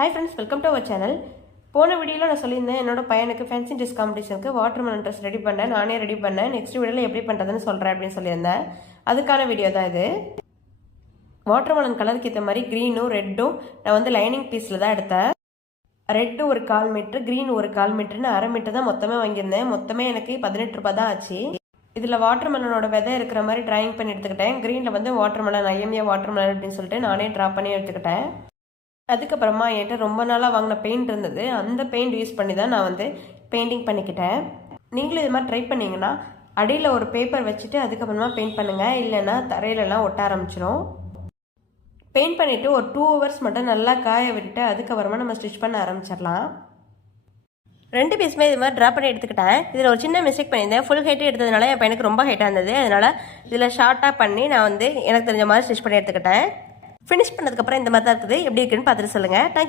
Hi friends, welcome to our channel. போன வீடியோவில் நான் சொல்லியிருந்தேன் என்னோட பையனுக்கு ஃபேன்சி ட்ரெஸ் காம்படிஷனுக்கு வாட்டர்மெலன் ட்ரெஸ் ரெடி பண்ணேன். நானே ரெடி பண்ணேன். நெக்ஸ்ட் வீடியோவில் எப்படி பண்ணுறதுன்னு சொல்கிறேன் அப்படின்னு சொல்லியிருந்தேன். அதுக்கான வீடியோ தான் இது. வாட்டர்மெலன் கலருக்கு ஏற்ற மாதிரி க்ரீனும் ரெட்டும் நான் வந்து லைனிங் பீஸில் தான் எடுத்தேன். ரெட்டு ஒரு 1/4 மீட்ரு, க்ரீன் ஒரு 1/4 மீட்டர்னு 1/2 மீட்டர் தான் மொத்தமே வாங்கியிருந்தேன். மொத்தமே எனக்கு 18 ரூபாய் தான் ஆச்சு. இதில் வாட்டர்மெலனோட விதை இருக்கிற மாதிரி ட்ராயிங் பண்ணி எடுத்துக்கிட்டேன். க்ரீனில் வந்து வாட்டர்மெலன் ஐஎம்ஏ வாட்டர்மெலன் அப்படின்னு சொல்லிட்டு நானே ட்ரா பண்ணி எடுத்துக்கிட்டேன். அதுக்கப்புறமா என்கிட்ட ரொம்ப நாளாக வாங்கின பெயிண்ட் இருந்தது. அந்த பெயிண்ட் யூஸ் பண்ணி தான் நான் வந்து பெயிண்டிங் பண்ணிக்கிட்டேன். நீங்களும் இது மாதிரி ட்ரை பண்ணிங்கன்னா அடியில் ஒரு பேப்பர் வச்சுட்டு அதுக்கப்புறமா பெயிண்ட் பண்ணுங்கள். இல்லைன்னா தரையிலலாம் ஒட்ட ஆரம்பிச்சிடும். பெயிண்ட் பண்ணிவிட்டு ஒரு 2 hours மட்டும் நல்லா காய விட்டுட்டு அதுக்கப்புறமா நம்ம ஸ்டிச் பண்ண ஆரம்பிச்சிடலாம். 2 பீஸுமே இது மாதிரி ட்ரா பண்ணி எடுத்துக்கிட்டேன். இதில் ஒரு சின்ன மிஸ்டேக் பண்ணியிருந்தேன். ஃபுல் ஹைட்டு எடுத்ததுனால என் பையனுக்கு ரொம்ப ஹைட்டாக இருந்தது. அதனால் இதில் ஷார்ட்டாக பண்ணி நான் வந்து எனக்கு தெரிஞ்ச மாதிரி ஸ்டிச் பண்ணி எடுத்துக்கிட்டேன். ஃபினிஷ் பண்ணதுக்கப்புறம் இந்த மாதிரி தான் இருக்குது. எப்படி இருக்குன்னு பார்த்துட்டு சொல்லுங்கள். தேங்க்யூ.